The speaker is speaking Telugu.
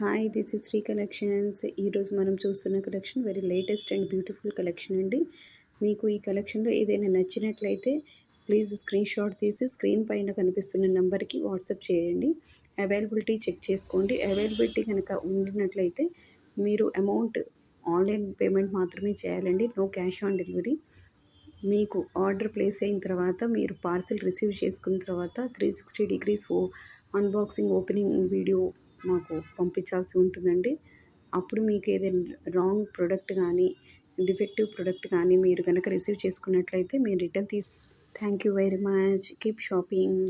Hi, this is Shri collections. ఈరోజు మనం చూస్తున్న collection very latest and beautiful collection అండి. మీకు ఈ కలెక్షన్లో ఏదైనా నచ్చినట్లయితే ప్లీజ్ స్క్రీన్ షాట్ తీసి స్క్రీన్ పైన కనిపిస్తున్న నెంబర్కి వాట్సాప్ చేయండి. అవైలబిలిటీ చెక్ చేసుకోండి. అవైలబిలిటీ కనుక ఉండినట్లయితే మీరు అమౌంట్ ఆన్లైన్ పేమెంట్ మాత్రమే చేయాలండి. No cash on delivery. మీకు ఆర్డర్ ప్లేస్ అయిన తర్వాత మీరు పార్సిల్ రిసీవ్ చేసుకున్న తర్వాత 360 డిగ్రీస్ అన్బాక్సింగ్ ఓపెనింగ్ వీడియో మాకు పంపించాల్సి ఉంటుందండి. అప్పుడు మీకు ఏదైనా రాంగ్ ప్రోడక్ట్ కానీ డిఫెక్టివ్ ప్రోడక్ట్ కానీ మీరు కనుక రిసీవ్ చేసుకున్నట్లయితే మీరు return thank you very much. Keep shopping.